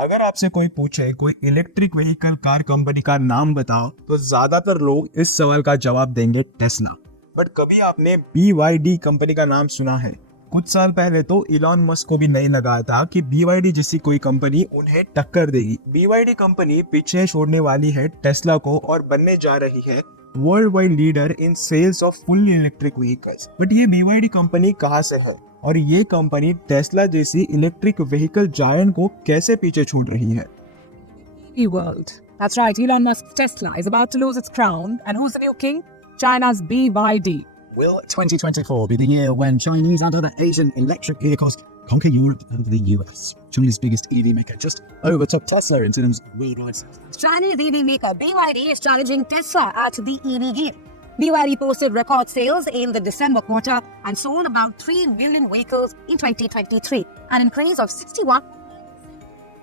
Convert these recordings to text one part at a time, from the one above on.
अगर आपसे कोई पूछे कोई इलेक्ट्रिक व्हीकल कार कंपनी का नाम बताओ तो ज्यादातर लोग इस सवाल का जवाब देंगे टेस्ला। बट कभी आपने BYD कंपनी का नाम सुना है? कुछ साल पहले तो इलॉन मस्क को भी नहीं लगा था कि BYD जैसी कोई कंपनी उन्हें टक्कर देगी। BYD कंपनी पीछे छोड़ने वाली है टेस्ला को और बनने जा रही है world wide leader in sales of fully electric vehicles. But ये BYD कंपनी कहाँ से है और ये कंपनी टेस्ला जैसी इलेक्ट्रिक व्हीकल जायंट को कैसे पीछे छोड़ रही है? World. That's right, Elon Musk's Tesla is about to lose its crown. And who's the new king? China's BYD. Will 2024 be the year when Chinese and other Asian electric vehicles conquer Europe and the US? China's biggest EV maker just overtook Tesla in terms of worldwide sales. Chinese EV maker BYD is challenging Tesla at the EV game. BYD posted record sales in the December quarter and sold about 3 million vehicles in 2023, an increase of 61%.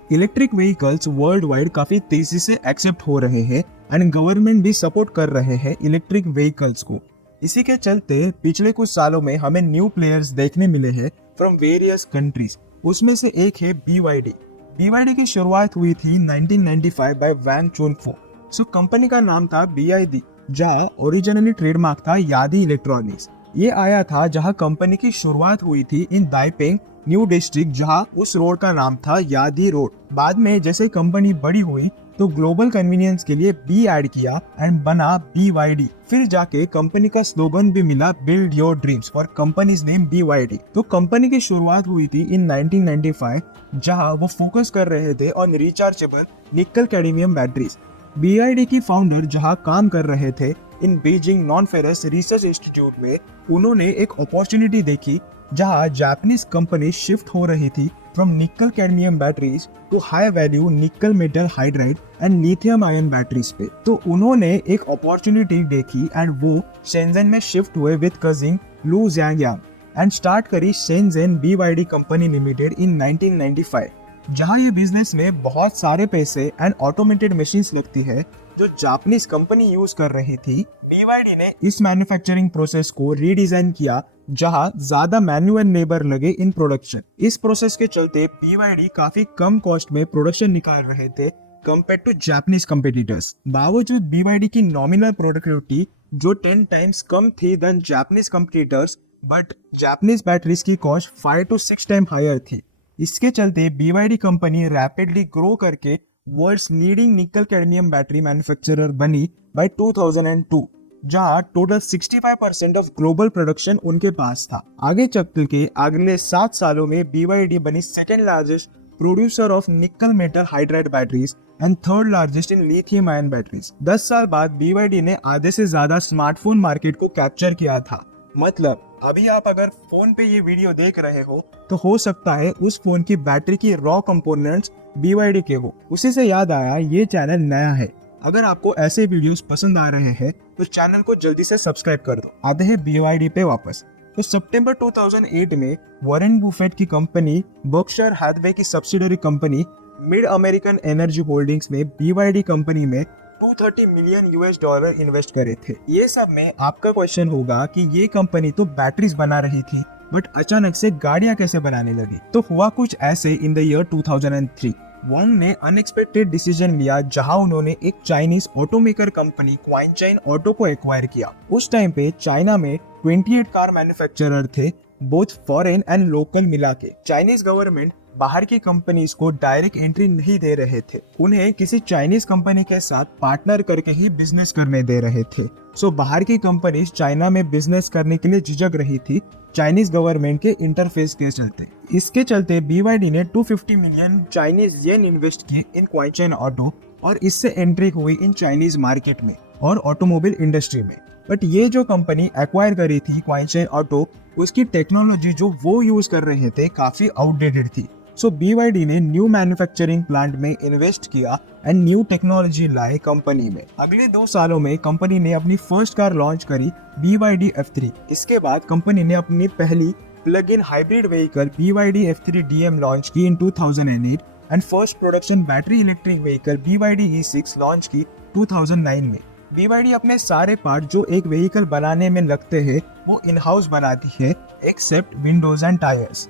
Electric vehicles world wide काफी तेजी से accept हो रहे हैं and government भी support कर रहे हैं इलेक्ट्रिक व्हीकल्स को। इसी के चलते पिछले कुछ सालों में हमें न्यू प्लेयर्स देखने मिले हैं फ्रॉम वेरियस कंट्रीज। उसमें से एक है BYD। BYD की शुरुआत हुई थी 1995 बाय वैंग चुनफो। सो कंपनी का नाम था BYD, जहाँ ओरिजिनली ट्रेडमार्क था यादी इलेक्ट्रॉनिक्स। ये आया था जहाँ कंपनी की शुरुआत हुई थी इन दाइपेंग न्यू डिस्ट्रिक्ट, जहाँ उस रोड का नाम था यादी रोड। बाद में जैसे कंपनी बड़ी हुई तो ग्लोबल कन्वीनियंस के लिए B ऐड किया एंड बना BYD। फिर जाके कंपनी का स्लोगन भी मिला build your dreams for companies name BYD। तो कंपनी की शुरुआत हुई थी इन 1995, जहाँ वो फोकस कर रहे थे ऑन रिचार्जेबल निकल कैडमियम बैटरीज। BYD की फाउंडर जहां काम कर रहे थे इन Beijing non ferrous research institute में, उन्होंने एक अपॉर्चुनिटी देखी जहां जापानीज कंपनी शिफ्ट हो रही थी from nickel cadmium batteries to high value nickel metal hydride and lithium ion batteries पे। तो उन्होंने एक अपॉर्चुनिटी देखी एंड वो शेंजन में शिफ्ट हुए विद कजिन लू ज़ियांग एंड स्टार्ट करी शेंजन BYD कंपनी लिमिटेड इन 1995, जहां ये बिजनेस में बहुत सारे पैसे एंड ऑटोमेटेड मशीन्स लगती है जो जापानीज कंपनी यूज कर रही थी। BYD ने इस मैन्युफैक्चरिंग प्रोसेस को रीडिजाइन किया जहां ज्यादा मैनुअल लेबर लगे इन प्रोडक्शन। इस प्रोसेस के चलते BYD काफी कम कॉस्ट में प्रोडक्शन निकाल रहे थे कंपेयर टू जापानीज कंपटीटर्स। बावजूद BYD की नॉमिनल प्रोडक्टिविटी जो 10 टाइम्स कम थी than Japanese competitors, but Japanese batteries की कॉस्ट 5 to 6 टाइम हायर थी। इसके चलते BYD कंपनी रैपिडली ग्रो करके world's leading nickel cadmium battery manufacturer बनी बाय 2002, जहां टोटल 65% ऑफ ग्लोबल प्रोडक्शन उनके पास था। आगे चल के अगले 7 सालों में BYD बनी सेकेंड लार्जेस्ट प्रोड्यूसर ऑफ निकल metal hydride batteries and third largest in lithium ion batteries. 10 साल बाद BYD ने आधे से ज्यादा स्मार्टफोन मार्केट को कैप्चर किया था। मतलब अभी आप अगर फोन पे ये वीडियो देख रहे हो हो सकता है उस फोन की बैटरी की रॉ कंपोनेंट्स BYD के हो। उसी से याद आया, ये चैनल नया है। अगर आपको ऐसे वीडियोस पसंद आ रहे हैं तो चैनल को जल्दी से सब्सक्राइब कर दो। आते हैं BYD पे वापस। तो सितंबर 2008 में वॉरेन बुफेट की कंपनी बर्कशायर हैथवे की subsidiary company mid American energy holdings में BYD कंपनी में $230 मिलियन इन्वेस्ट करे थे। ये सब में आपका क्वेश्चन होगा कि ये कंपनी तो बैटरीज बना रही थी बट अचानक से गाड़ियां कैसे बनाने लगी? तो हुआ कुछ ऐसे इन द ईयर 2003। वॉन्ग ने अनएक्सपेक्टेड डिसीजन लिया जहां उन्होंने एक चाइनीज ऑटोमेकर कंपनी क्वाइनचाइन ऑटो को एक्वायर किया। उस टाइम पे चाइना में 28 कार मैन्युफैक्चरर थे, बोथ फॉरेन एंड लोकल मिला के। चाइनीज गवर्नमेंट बाहर की कंपनीज को डायरेक्ट एंट्री नहीं दे रहे थे, उन्हें किसी चाइनीज कंपनी के साथ पार्टनर करके ही बिजनेस करने दे रहे थे। सो बाहर की कंपनीज चाइना में बिजनेस करने के लिए झिझक रही थी चाइनीज गवर्नमेंट के इंटरफेस के चलते। इसके चलते BYD ने 250 मिलियन चाइनीज येन इन्वेस्ट किए इन क्वाइनचाइन ऑटो और इससे एंट्री हुई इन चाइनीज मार्केट में और ऑटोमोबाइल इंडस्ट्री में। बट ये जो कंपनी एक्वायर करी थी क्वाइनचाइन ऑटो, उसकी टेक्नोलॉजी जो वो यूज कर रहे थे काफी आउटडेटेड थी। सो BYD ने न्यू मैन्युफैक्चरिंग प्लांट में इन्वेस्ट किया एंड न्यू टेक्नोलॉजी लाए कंपनी में। अगले 2 सालों में कंपनी ने अपनी फर्स्ट कार लॉन्च करी BYD F3। इसके बाद कंपनी ने अपनी पहली plug in hybrid vehicle BYD F3 DM launch की इन 2008 and first production battery electric vehicle BYD E6 launch की 2009 में। BYD अपने सारे पार्ट जो एक व्हीकल बनाने में लगते हैं वो इन हाउस बनाती है एक्सेप्ट विंडोज एंड टायर्स।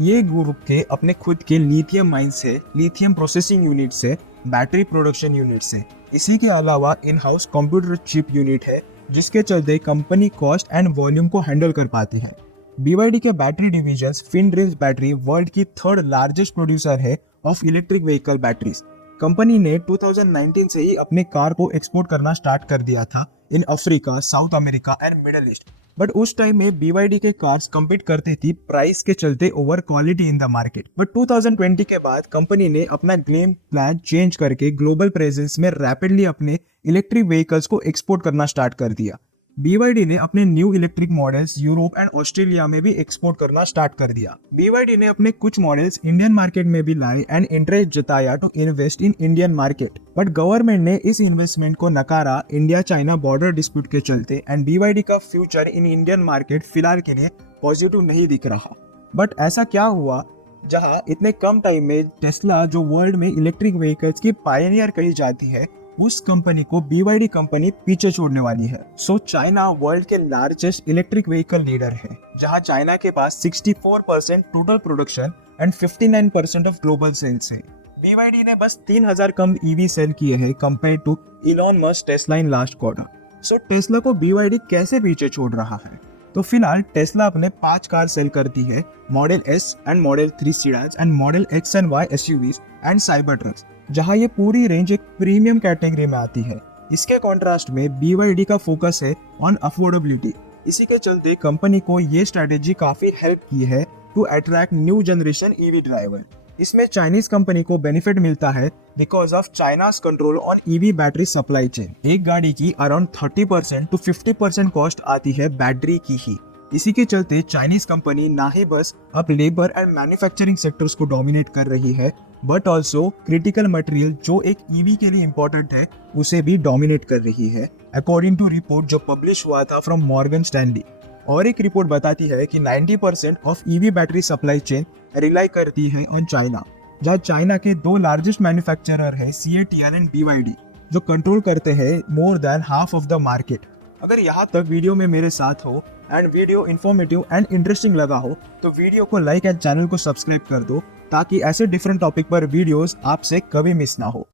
ये ग्रुप के अपने खुद के लिथियम माइंस है, लिथियम प्रोसेसिंग यूनिट्स है, बैटरी प्रोडक्शन यूनिट्स है। इसी के अलावा in house computer chip unit है, जिसके चलते कंपनी कॉस्ट एंड वॉल्यूम को हैंडल कर पाती है। BYD के बैटरी डिवीजन फिनड्रीम्स बैटरी वर्ल्ड की थर्ड लार्जेस्ट प्रोड्यूसर है of electric vehicle batteries. Company ने 2019 से ही अपने कार को एक्सपोर्ट करना स्टार्ट कर दिया था in Africa, south America and middle east. But उस टाइम में BYD के कार्स कम्पीट करती थी प्राइस के चलते over quality in the market. But 2020 के बाद कंपनी ने अपना गेम प्लान चेंज करके ग्लोबल प्रेजेंस में रैपिडली अपने इलेक्ट्रिक व्हीकल्स को एक्सपोर्ट करना स्टार्ट कर दिया। BYD ने अपने new electric models Europe and Australia में भी एक्सपोर्ट करना स्टार्ट कर दिया। BYD ने अपने कुछ मॉडल्स इंडियन मार्केट में भी लाए एंड इंटरेस्ट जताया to invest in Indian market. But government ने इस इन्वेस्टमेंट को नकारा इंडिया चाइना बॉर्डर डिस्प्यूट के चलते एंड BYD का फ्यूचर इन इंडियन मार्केट फिलहाल के लिए पॉजिटिव नहीं दिख रहा। बट ऐसा क्या हुआ जहां इतने कम टाइम में टेस्ला, जो वर्ल्ड में इलेक्ट्रिक व्हीकल्स की पायनियर कही जाती है, उस कंपनी को BYD कंपनी पीछे छोड़ने वाली है। सो चाइना वर्ल्ड के लार्जेस्ट इलेक्ट्रिक व्हीकल लीडर है, जहां चाइना के पास 64% total production and 59% of global sales है। BYD ने बस 3000 कम EV सेल किए हैं compare to Elon Musk Tesla in last quarter. So Tesla को BYD कैसे पीछे छोड़ रहा है? तो फिलहाल टेस्ला अपने 5 कार सेल करती है, model S and model 3 sedans and model X and Y SUVs and Cybertrucks, जहां ये पूरी रेंज एक प्रीमियम कैटेगरी में आती है। इसके कॉन्ट्रास्ट में BYD का फोकस है ऑन अफोर्डेबिलिटी। इसी के चलते कंपनी को ये स्ट्रेटेजी काफी हेल्प की है to attract new generation EV driver. इसमें चाइनीज कंपनी को बेनिफिट मिलता है because of China's control on EV battery supply chain. एक गाड़ी की अराउंड 30% टू 50% कॉस्ट आती है बैटरी की ही। इसी के चलते चाइनीज कंपनी ना ही बस अब लेबर एंड मैन्युफैक्चरिंग सेक्टर्स को डोमिनेट कर रही है, बट ऑल्सो क्रिटिकल मटेरियल जो एक EV के लिए इम्पोर्टेंट है उसे भी डोमिनेट कर रही है, अकॉर्डिंग टू रिपोर्ट जो पब्लिश हुआ था फ्रॉम मॉर्गन स्टैनली। और एक रिपोर्ट बताती है कि 90% of EV battery supply chain rely करती है ऑन चाइना, जहाँ चाइना के 2 लार्जेस्ट मैन्युफैक्चरर है CATL एंड BYD, जो कंट्रोल करते हैं more than half of the market. अगर यहाँ तक वीडियो में मेरे साथ हो and video informative and interesting लगा हो तो वीडियो को लाइक एंड चैनल को सब्सक्राइब कर दो, ताकि ऐसे डिफरेंट टॉपिक पर वीडियोस आपसे कभी मिस ना हो।